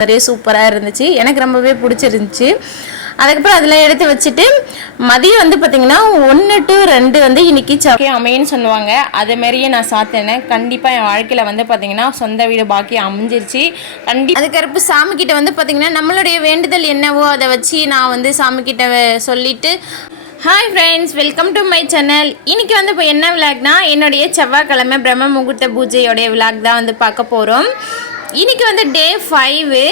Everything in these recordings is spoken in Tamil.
நிறைய சூப்பராக இருந்துச்சு. எனக்கு ரொம்பவே பிடிச்சிருந்துச்சு. அதுக்கப்புறம் அதெல்லாம் எடுத்து வச்சுட்டு மதியம் வந்து பார்த்திங்கன்னா 1 to 2 வந்து இன்றைக்கி அமையன்னு சொல்லுவாங்க. அதேமாரியே நான் சாத்தினேன். கண்டிப்பாக என் வாழ்க்கையில் வந்து பார்த்திங்கன்னா சொந்த வீடு பாக்கி அமைஞ்சிருச்சு. அதுக்கப்புறம் சாமிக்கிட்ட வந்து பார்த்திங்கன்னா நம்மளுடைய வேண்டுதல் என்னவோ அதை வச்சு நான் வந்து சாமிக்கிட்ட சொல்லிவிட்டு hi friends, welcome to my channel. இன்றைக்கி வந்து இப்போ என்ன விளாக்னா என்னுடைய செவ்வாய்க்கிழமை பிரம்ம முகூர்த்த பூஜையோடைய விளாக் தான் வந்து பார்க்க போகிறோம். இன்றைக்கி வந்து டே 5.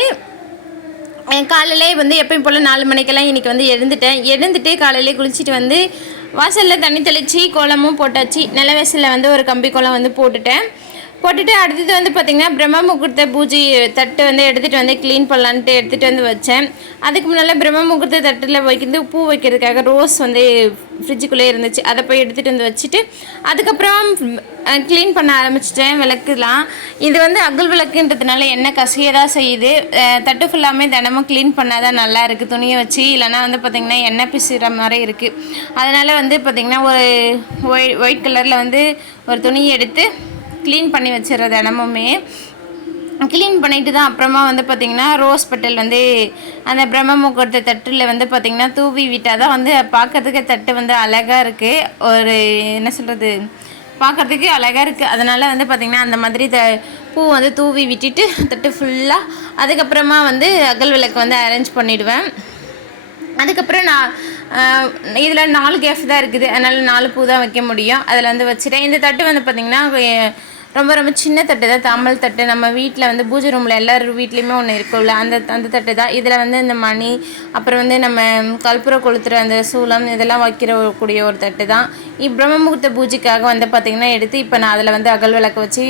காலையிலே வந்து எப்பயும் போல் 4 மணிக்கெல்லாம் இன்றைக்கி வந்து எழுந்துட்டு காலையிலே குளிச்சுட்டு வந்து வாசலில் தண்ணி தெளித்து கோலமும் போட்டாச்சு. நிலவேசலில் வந்து ஒரு கம்பி கோலம் வந்து போட்டுட்டு அடுத்தது வந்து பார்த்திங்கன்னா பிரம்ம முகூர்த்த பூஜை தட்டு வந்து எடுத்துகிட்டு வந்து க்ளீன் பண்ணலான்ட்டு எடுத்துகிட்டு வந்து வச்சேன். அதுக்கு முன்னால் பிரம்ம முகூர்த்த தட்டில் வைக்கிறது பூ வைக்கிறதுக்காக ரோஸ் வந்து ஃப்ரிட்ஜுக்குள்ளே இருந்துச்சு. அதை போய் எடுத்துகிட்டு வந்து வச்சுட்டு அதுக்கப்புறம் க்ளீன் பண்ண ஆரம்பிச்சிட்டேன். விளக்குலாம் இது வந்து அகல் விளக்குன்றதுனால என்ன கசையதான் செய்யுது. தட்டு ஃபுல்லாமே தினமும் க்ளீன் பண்ணால் தான் நல்லா இருக்குது. துணியை வச்சு இல்லைனா வந்து பார்த்திங்கன்னா எண்ணெய் பிசுற மாதிரி இருக்குது. அதனால் வந்து பார்த்திங்கன்னா ஒரு ஒயிட் கலரில் வந்து ஒரு துணியை எடுத்து க்ளீன் பண்ணி வச்சிடுறது. தினமுமே க்ளீன் பண்ணிட்டு தான் அப்புறமா வந்து பார்த்திங்கன்னா ரோஸ் பெட்டல் வந்து அந்த பிரம்ம முகூர்த்த தட்டில் வந்து பார்த்திங்கன்னா தூவி விட்டால் தான் வந்து பார்க்கறதுக்கு தட்டு வந்து அழகாக இருக்குது. ஒரு என்ன சொல்கிறது, பார்க்குறதுக்கு அழகாக இருக்குது. அதனால் வந்து பார்த்திங்கன்னா அந்த மாதிரி பூ வந்து தூவி விட்டுட்டு தட்டு ஃபுல்லாக அதுக்கப்புறமா வந்து அகல் விளக்கு வந்து அரேஞ்ச் பண்ணிவிடுவேன். அதுக்கப்புறம் நான் இதில் 4 கேஃப் தான் இருக்குது. அதனால் 4 பூ தான் வைக்க முடியும். அதில் வந்து வச்சுட்டேன். இந்த தட்டு வந்து பார்த்திங்கன்னா ரொம்ப ரொம்ப சின்ன தட்டு தான், தாமல் தட்டு. நம்ம வீட்டில் வந்து பூஜை ரூமில் எல்லாரும் வீட்லேயுமே ஒன்று இருக்கும்ல, அந்த தட்டு தான். இதில் வந்து இந்த மணி, அப்புறம் வந்து நம்ம கற்பூரம் கொளுத்துற அந்த சூளம் இதெல்லாம் வைக்கிறக்கூடிய ஒரு தட்டு தான். பிரம்ம முகூர்த்த பூஜைக்காக வந்து பார்த்திங்கன்னா எடுத்து இப்போ நான் அதில் வந்து அகல் விளக்கு வச்சு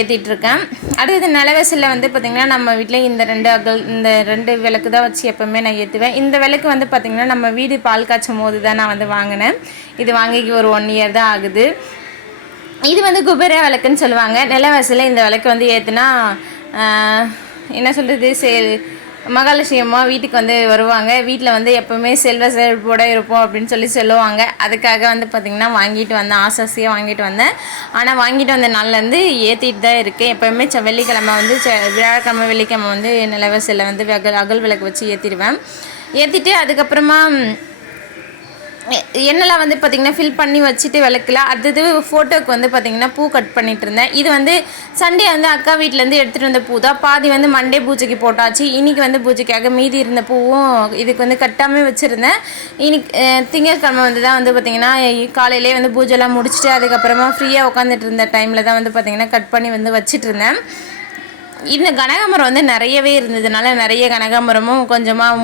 ஏற்றிட்டுருக்கேன். அடுத்தது நிலவேசலில் வந்து பார்த்திங்கன்னா நம்ம வீட்டில் இந்த 2 விளக்கு தான் வச்சு எப்போவுமே நான் ஏற்றுவேன். இந்த விளக்கு வந்து பார்த்திங்கன்னா நம்ம வீடு பால் காய்ச்சும் போது தான் நான் வந்து வாங்கினேன். இது வாங்கிக்கு ஒரு 1 year தான் ஆகுது. இது வந்து குபேர விளக்குன்னு சொல்லுவாங்க. நிலவாசலில் இந்த விளக்கு வந்து ஏற்றுனா என்ன சொல்கிறது, மகாலட்சுமி அம்மா வீட்டுக்கு வந்து வருவாங்க. வீட்டில் வந்து எப்போவுமே செல்வ செழிப்போடு இருப்போம் அப்படின்னு சொல்லுவாங்க. அதுக்காக வந்து பார்த்திங்கன்னா வாங்கிட்டு வந்தேன், ஆசாசியாக வாங்கிட்டு வந்தேன். ஆனால் வாங்கிட்டு வந்த நாள்லேருந்து ஏற்றிட்டு தான் இருக்கேன். எப்போவுமே வெள்ளிக்கிழமை வந்து வியாழக்கிழமை வெள்ளிக்கிழமை வந்து நிலவாசலில் வந்து அகல் விளக்கு வச்சு ஏற்றிட்டு அதுக்கப்புறமா எண்ணெய்லாம் வந்து பார்த்திங்கன்னா ஃபில் பண்ணி வச்சுட்டு விளக்கலாம். அடுத்தது ஃபோட்டோவுக்கு வந்து பார்த்திங்கன்னா பூ கட் பண்ணிகிட்டு இருந்தேன். இது வந்து சண்டே வந்து அக்கா வீட்டிலேருந்து எடுத்துகிட்டு வந்த பூ தான். பாதி வந்து மண்டே பூஜைக்கு போட்டாச்சு. இன்றைக்கி வந்து பூஜைக்காக மீதி இருந்த பூவும் இதுக்கு வந்து கட்டாமல் வச்சுருந்தேன். இன்னைக்கு திங்கட்கிழமை வந்து தான் வந்து பார்த்திங்கன்னா காலையிலே வந்து பூஜைலாம் முடிச்சுட்டு அதுக்கப்புறமா ஃப்ரீயாக உட்காந்துட்டு இருந்த டைமில் தான் வந்து பார்த்திங்கன்னா கட் பண்ணி வந்து வச்சுட்டு இருந்தேன். இந்த கனகாமரம் வந்து நிறையவே இருந்ததுனால நிறைய கனகாமரமும் கொஞ்சமாக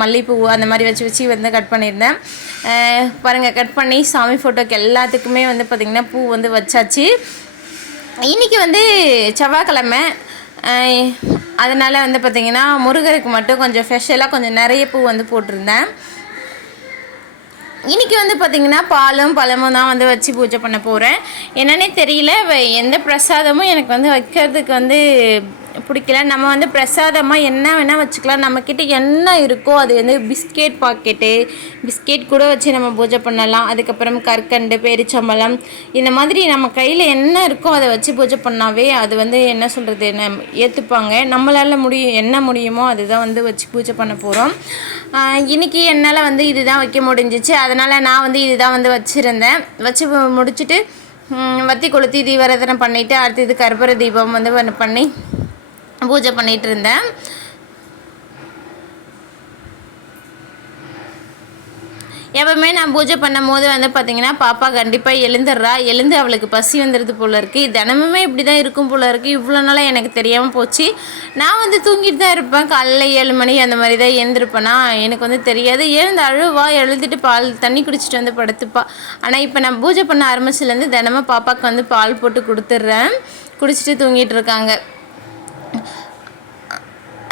மல்லிகைப்பூ அந்த மாதிரி வச்சு வந்து கட் பண்ணியிருந்தேன். பாருங்கள், கட் பண்ணி சாமி ஃபோட்டோக்கு எல்லாத்துக்குமே வந்து பார்த்திங்கன்னா பூ வந்து வச்சாச்சு. இன்றைக்கி வந்து செவ்வாய்க்கிழமை, அதனால் வந்து பார்த்திங்கன்னா முருகருக்கு மட்டும் கொஞ்சம் ஸ்பெஷலாக கொஞ்சம் நிறைய பூ வந்து போட்டிருந்தேன். இன்றைக்கி வந்து பார்த்திங்கன்னா பாலும் பழமும் தான் வந்து வச்சு பூஜை பண்ண போகிறேன். என்னன்னே தெரியல, எந்த பிரசாதமும் எனக்கு வந்து வைக்கிறதுக்கு வந்து பிடிக்கல. நம்ம வந்து பிரசாதமாக என்ன வேணால் வச்சுக்கலாம். நம்மக்கிட்ட என்ன இருக்கோ அது வந்து பிஸ்கெட் கூட வச்சு நம்ம பூஜை பண்ணலாம். அதுக்கப்புறம் கற்கண்டு, பேரிச்சம்பழம், இந்த மாதிரி நம்ம கையில் என்ன இருக்கோ அதை வச்சு பூஜை பண்ணாவே அது வந்து என்ன சொல்கிறது, ஏற்றுப்பாங்க. நம்மளால் என்ன முடியுமோ அதுதான் வந்து வச்சு பூஜை பண்ண போகிறோம். இன்றைக்கி என்னால் வந்து இதுதான் வைக்க முடிஞ்சிச்சு. அதனால் நான் வந்து இதுதான் வந்து வச்சுருந்தேன். வச்சு முடிச்சுட்டு வத்தி கொளுத்தி தீபாராதனை பண்ணிவிட்டு அடுத்தது கற்பூர தீபம் வந்து பண்ணி பூஜை பண்ணிகிட்டு இருந்தேன். எப்பவுமே நான் பூஜை பண்ணும் போது வந்து பார்த்திங்கன்னா பாப்பா கண்டிப்பாக எழுந்து அவளுக்கு பசி வந்துடுது போல் இருக்குது. தினமுமே இப்படி தான் இருக்கும் போல் இருக்குது. இவ்வளோ நாளாக எனக்கு தெரியாமல் போச்சு. நான் வந்து தூங்கிட்டு தான் இருப்பேன். காலைல 7 மணி அந்த மாதிரி தான் எழுந்திருப்பேனா, எனக்கு வந்து தெரியாது. எழுந்துட்டு பால் தண்ணி குடிச்சிட்டு வந்து படுத்துப்பா. ஆனால் இப்போ நான் பூஜை பண்ண ஆரம்பிச்சிலேருந்து தினமும் பாப்பாவுக்கு வந்து பால் போட்டு கொடுத்துட்றேன். குடிச்சிட்டு தூங்கிட்டு இருக்காங்க.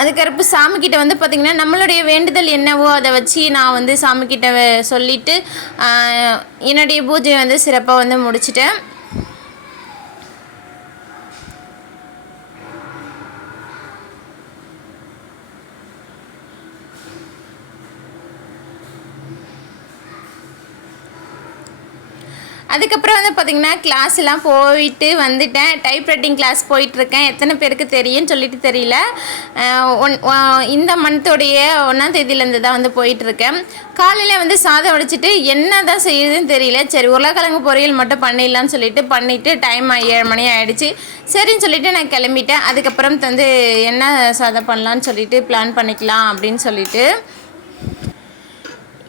அதுக்கப்புறம் சாமிக்கிட்ட வந்து பார்த்திங்கன்னா நம்மளுடைய வேண்டுதல் என்னவோ அதை வச்சு நான் வந்து சாமிக்கிட்ட சொல்லிவிட்டு என்னுடைய பூஜையை வந்து சிறப்பாக வந்து முடிச்சிட்டேன். அதுக்கப்புறம் வந்து பார்த்திங்கன்னா கிளாஸ்லாம் போயிட்டு வந்துட்டேன். டைப் ரைட்டிங் கிளாஸ் போயிட்டுருக்கேன். எத்தனை பேருக்கு தெரியும்னு சொல்லிட்டு தெரியல. இந்த மந்த்தோடைய 1ஆம் தேதியிலேருந்து தான் வந்து போயிட்டுருக்கேன். காலையில் வந்து சாதம் வடிச்சிட்டு என்ன தான் செய்யுதுன்னு தெரியல. சரி உருளைக்கிழங்கு பொரியல் மட்டும் பண்ணிடலான்னு சொல்லிட்டு பண்ணிவிட்டு டைம் 7 மணி ஆகிடுச்சு. சரின்னு சொல்லிவிட்டு நான் கிளம்பிட்டேன். அதுக்கப்புறம் வந்து என்ன சாதம் பண்ணலான்னு சொல்லிட்டு பிளான் பண்ணிக்கலாம் அப்படின்னு சொல்லிட்டு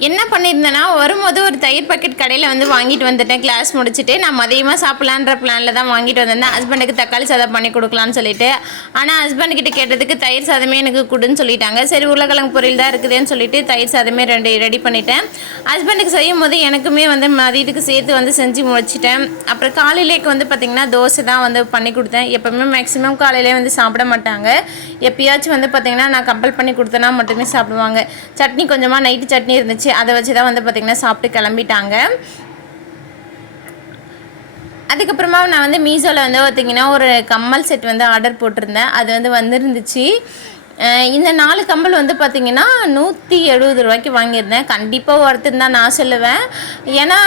என்ன பண்ணியிருந்தேன்னா வரும்போது ஒரு தயிர் பாக்கெட் கடையில் வந்து வாங்கிட்டு வந்துட்டேன். கிளாஸ் முடிச்சுட்டு நான் மதியமாக சாப்பிட்லான்ற பிளானில் தான் வாங்கிட்டு வந்திருந்தேன். ஹஸ்பண்டுக்கு தக்காளி சாதம் பண்ணி கொடுக்கலான்னு சொல்லிட்டு. ஆனால் ஹஸ்பண்ட்கிட்ட கேட்டதுக்கு தயிர் சாதமே எனக்கு கொடுன்னு சொல்லிட்டாங்க. சரி உருளைக்கிழங்கு பொரியல் தான் இருக்குதுன்னு சொல்லிட்டு தயிர் சாதமே ரெடி பண்ணிட்டேன். ஹஸ்பண்டுக்கு செய்யும் போது எனக்குமே வந்து மதியத்துக்கு சேர்த்து வந்து செஞ்சு முடிச்சிட்டேன். அப்புறம் காலையிலேக்கு வந்து பார்த்திங்கன்னா தோசை தான் வந்து பண்ணி கொடுத்தேன். எப்போவுமே மேக்ஸிமம் காலையிலே வந்து சாப்பிட மாட்டாங்க. எப்பயாச்சும் வந்து பார்த்திங்கன்னா நான் கம்பல் பண்ணி கொடுத்தேன்னா மட்டுமே சாப்பிடுவாங்க. சட்னி கொஞ்சமாக நைட்டு சட்னி இருந்துச்சு. அதை வச்சு தான் வந்து பார்த்திங்கன்னா சாப்பிட்டு கிளம்பிட்டாங்க. அதுக்கப்புறமா நான் வந்து மீஷோவில் வந்து பார்த்திங்கன்னா ஒரு கம்மல் செட் வந்து ஆர்டர் போட்டிருந்தேன். அது வந்து வந்துருந்துச்சு. இந்த 4 கம்பல் வந்து பார்த்திங்கன்னா 170 ரூபாய்க்கு வாங்கியிருந்தேன். கண்டிப்பாக ஒருத்தர் தான் நான் சொல்லுவேன். ஏன்னா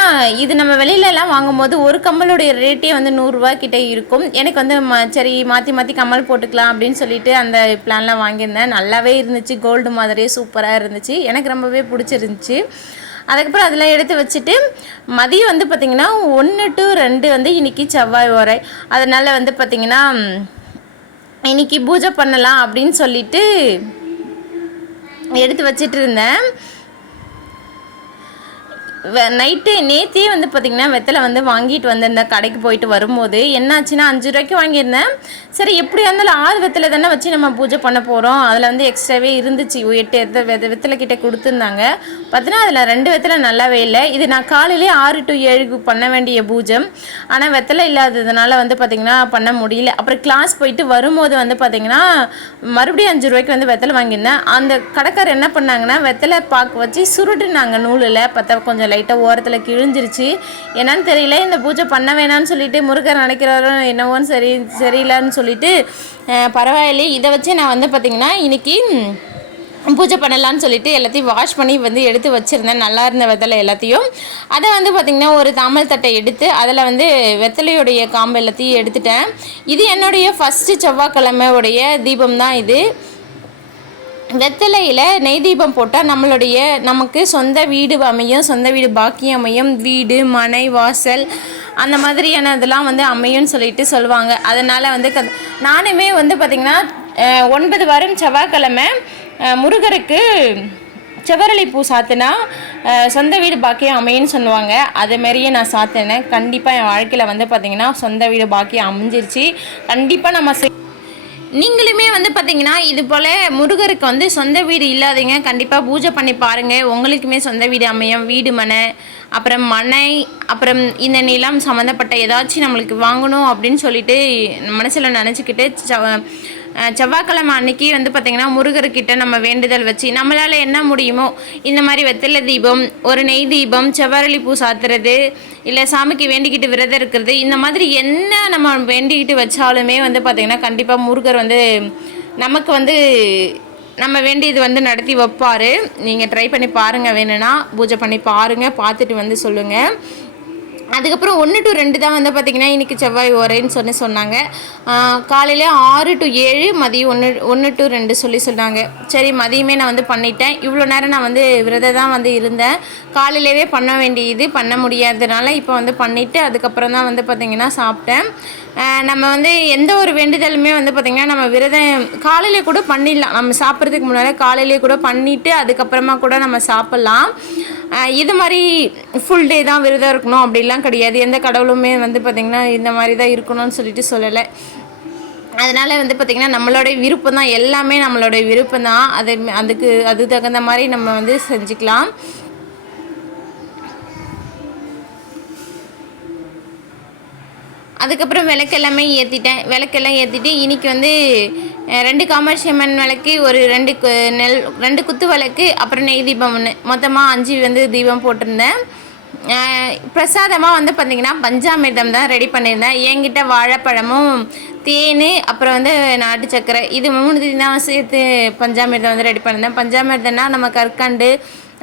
இது நம்ம வெளியிலலாம் வாங்கும்போது ஒரு கம்பளுடைய ரேட்டே வந்து 100 ரூபா கிட்டே இருக்கும். எனக்கு வந்து சரி மாற்றி கம்மல் போட்டுக்கலாம் அப்படின்னு சொல்லிட்டு அந்த பிளான்லாம் வாங்கியிருந்தேன். நல்லாவே இருந்துச்சு. கோல்டு மாதிரியே சூப்பராக இருந்துச்சு. எனக்கு ரொம்பவே பிடிச்சிருந்துச்சி. அதுக்கப்புறம் அதெல்லாம் எடுத்து வச்சுட்டு மதியம் வந்து பார்த்திங்கன்னா 1 to 2 வந்து இன்றைக்கி செவ்வாய் ஓரை. அதனால் வந்து பார்த்திங்கன்னா இன்றைக்கி பூஜை பண்ணலாம் அப்படின்னு சொல்லிட்டு எடுத்து வச்சிட்டு இருந்தேன். நைட்டு நேற்றே வந்து பார்த்திங்கன்னா வெத்தலை வந்து வாங்கிட்டு வந்திருந்தேன். கடைக்கு போயிட்டு வரும்போது என்னாச்சுன்னா 5 ரூபாய்க்கு வாங்கியிருந்தேன். சரி எப்படியா இருந்தாலும் 6 வெத்தலை தானே வச்சு நம்ம பூஜை பண்ண போகிறோம். அதில் வந்து எக்ஸ்ட்ராவே இருந்துச்சு. 8 வெத்தலை கிட்டே கொடுத்துருந்தாங்க. பார்த்தீங்கன்னா அதில் 2 வெத்தலை நல்லாவே இல்லை. இது நான் காலையிலே 6 to 7 பண்ண வேண்டிய பூஜை. ஆனால் வெத்தலை இல்லாததுனால வந்து பார்த்திங்கன்னா பண்ண முடியல. அப்புறம் கிளாஸ் போயிட்டு வரும்போது வந்து பார்த்திங்கன்னா மறுபடியும் 5 ரூபாய்க்கு வந்து வெத்தலை வாங்கியிருந்தேன். அந்த கடைக்காரர் என்ன பண்ணாங்கன்னா வெத்தலை பாக்கு வச்சு சுருட்டுனாங்க நூலில். பார்த்தா கொஞ்சம் லைட்டாக ஓரத்தில் கிழிஞ்சிருச்சு. என்னன்னு தெரியல. இந்த பூஜை பண்ண வேணான்னு சொல்லிட்டு முருகர் நினைக்கிறாரோ என்னவோன்னு சரியில்லைன்னு சொல்லிட்டு பரவாயில்லை இதை வச்சு நான் வந்து பார்த்திங்கன்னா இன்றைக்கி பூஜை பண்ணலான்னு சொல்லிட்டு எல்லாத்தையும் வாஷ் பண்ணி வந்து எடுத்து வச்சுருந்தேன். நல்லா இருந்த வெத்தலை எல்லாத்தையும். அதை வந்து பார்த்திங்கன்னா ஒரு தாமல் தட்டை எடுத்து அதில் வந்து வெத்தலையுடைய காம்பு எல்லாத்தையும் எடுத்துட்டேன். இது என்னுடைய ஃபஸ்ட்டு செவ்வாய்க்கிழமையுடைய தீபம் தான் இது. வெத்தலையில் நெய் தீபம் போட்டால் நமக்கு சொந்த வீடு அமையும். சொந்த வீடு பாக்கியம் அமையும். வீடு மனை வாசல் அந்த மாதிரியான இதெல்லாம் வந்து அமையும்னு சொல்லிட்டு சொல்லுவாங்க. அதனால் வந்து நானுமே வந்து பார்த்திங்கன்னா 9 வாரம் செவ்வாய்க்கிழமை முருகருக்கு செவ்வரளி பூ சாத்தினா சொந்த வீடு பாக்கியம் அமையும்னு சொல்லுவாங்க. அதுமாரியே நான் சாத்தினேன். கண்டிப்பாக என் வாழ்க்கையில் வந்து பார்த்திங்கன்னா சொந்த வீடு பாக்கியம் அமைஞ்சிருச்சு. கண்டிப்பாக நம்ம நீங்களுமே வந்து பார்த்திங்கன்னா இது போல் முருகருக்கு வந்து சொந்த வீடு இல்லாதீங்க கண்டிப்பாக பூஜை பண்ணி பாருங்கள். உங்களுக்குமே சொந்த வீடு அமையும். வீடு மனை அப்புறம் மனை அப்புறம் இந்த நிலம் சம்மந்தப்பட்ட ஏதாச்சும் நம்மளுக்கு வாங்கணும் அப்படின்னு சொல்லிட்டு மனசில் நினச்சிக்கிட்டு செவ்வாய்க்கிழமை அன்னைக்கு வந்து பார்த்திங்கன்னா முருகர்கிட்ட நம்ம வேண்டுதல் வச்சு நம்மளால் என்ன முடியுமோ இந்த மாதிரி வெத்தலை தீபம் ஒரு நெய் தீபம் செவ்வரளி பூ சாத்துறது இல்லை சாமிக்கு வேண்டிக்கிட்டு விரதம் இருக்கிறது இந்த மாதிரி என்ன நம்ம வேண்டிக்கிட்டு வச்சாலுமே வந்து பார்த்திங்கன்னா கண்டிப்பாக முருகர் வந்து நமக்கு வந்து நம்ம வேண்டியது வந்து நடத்தி வைப்பார். நீங்கள் ட்ரை பண்ணி பாருங்கள். வேணும்னா பூஜை பண்ணி பாருங்கள். பார்த்துட்டு வந்து சொல்லுங்கள். அதுக்கப்புறம் 1 to 2 தான் வந்து பார்த்திங்கன்னா இன்றைக்கி செவ்வாய் ஓரைன்னு சொன்னாங்க. காலையில் 6 to 7 மதியம் 1 to 2 சொன்னாங்க. சரி மதியமே நான் வந்து பண்ணிட்டேன். இவ்வளோ நேரம் நான் வந்து விரதம் தான் வந்து இருந்தேன். காலையிலவே பண்ண வேண்டியது பண்ண முடியாததுனால இப்போ வந்து பண்ணிவிட்டு அதுக்கப்புறம் தான் வந்து பார்த்திங்கன்னா சாப்பிட்டேன். நம்ம வந்து எந்த ஒரு வேண்டுதலுமே வந்து பார்த்திங்கன்னா நம்ம விரதம் காலையிலே கூட பண்ணிடலாம். நம்ம சாப்பிட்றதுக்கு முன்னால் காலையிலே கூட பண்ணிவிட்டு அதுக்கப்புறமா கூட நம்ம சாப்பிட்லாம். இது மாதிரி ஃபுல் டே தான் விரதம் இருக்கணும் அப்படிலாம் கிடையாது. எந்த கடவுளுமே வந்து பார்த்திங்கன்னா இந்த மாதிரி தான் இருக்கணும்னு சொல்லிட்டு சொல்லலை. அதனால் வந்து பார்த்திங்கன்னா நம்மளோடைய விருப்பம் தான். எல்லாமே நம்மளோடைய விருப்பம் தான். அது தகுந்த மாதிரி நம்ம வந்து செஞ்சுக்கலாம். அதுக்கப்புறம் விளக்கெல்லாம் ஏற்றிட்டு இன்றைக்கி வந்து 2 காமாட்சி அம்மன் விளக்கு ஒரு 2 குத்து விளக்கு அப்புறம் நெய் தீபம் 1 மொத்தமாக 5 வந்து தீபம் போட்டிருந்தேன். பிரசாதமாக வந்து பார்த்திங்கன்னா பஞ்சாமிர்தம் தான் ரெடி பண்ணியிருந்தேன். என்கிட்ட வாழைப்பழமும் தேன் அப்புறம் வந்து நாட்டு சர்க்கரை இது 3 தான் சேர்த்து பஞ்சாமிர்தம் வந்து ரெடி பண்ணியிருந்தேன். பஞ்சாமிர்தம்னா நம்ம கற்கண்டு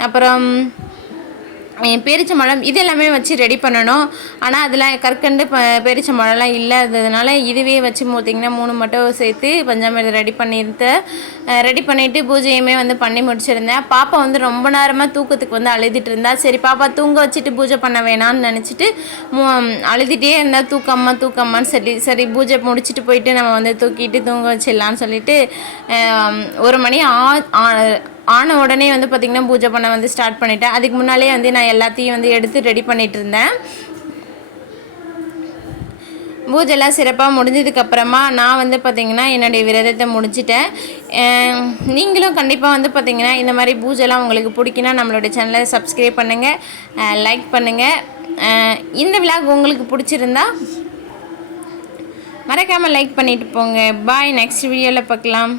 அப்புறம் பேரிச்சம்பழம் இது எல்லாமே வச்சு ரெடி பண்ணணும். ஆனால் அதில் கற்கண்டு பேரிச்சம்பழம்லாம் இல்லாததுனால இதுவே வச்சு பார்த்திங்கன்னா 3 மட்டும் சேர்த்து பஞ்சாமிர்தம் ரெடி பண்ணிவிட்டு பூஜையுமே வந்து பண்ணி முடிச்சிருந்தேன். பாப்பா வந்து ரொம்ப நேரமாக தூக்கத்துக்கு வந்து அழுதுட்டு இருந்தா. சரி பாப்பா தூங்க வச்சுட்டு பூஜை பண்ண வேணாம்னு நினச்சிட்டு அழுதுகிட்டே இருந்தால் தூக்கம்மான்னு சரி பூஜை முடிச்சுட்டு போயிட்டு நம்ம வந்து தூங்க வச்சிடலான்னு சொல்லிட்டு 1 மணி ஆன உடனே வந்து பார்த்திங்கன்னா பூஜை பண்ண வந்து ஸ்டார்ட் பண்ணிட்டேன். அதுக்கு முன்னாலே வந்து நான் எல்லாத்தையும் வந்து எடுத்து ரெடி பண்ணிகிட்டு இருந்தேன். பூஜைலாம் சிறப்பாக முடிஞ்சதுக்கப்புறமா நான் வந்து பார்த்திங்கன்னா என்னுடைய விரதத்தை முடிச்சிட்டேன். நீங்களும் கண்டிப்பாக வந்து பார்த்திங்கன்னா இந்த மாதிரி பூஜைலாம் உங்களுக்கு பிடிக்குன்னா நம்மளுடைய சேனலை சப்ஸ்கிரைப் பண்ணுங்கள், லைக் பண்ணுங்கள். இந்த விலாக் உங்களுக்கு பிடிச்சிருந்தா மறக்காமல் லைக் பண்ணிவிட்டு போங்க. பாய், நெக்ஸ்ட் வீடியோவில் பார்க்கலாம்.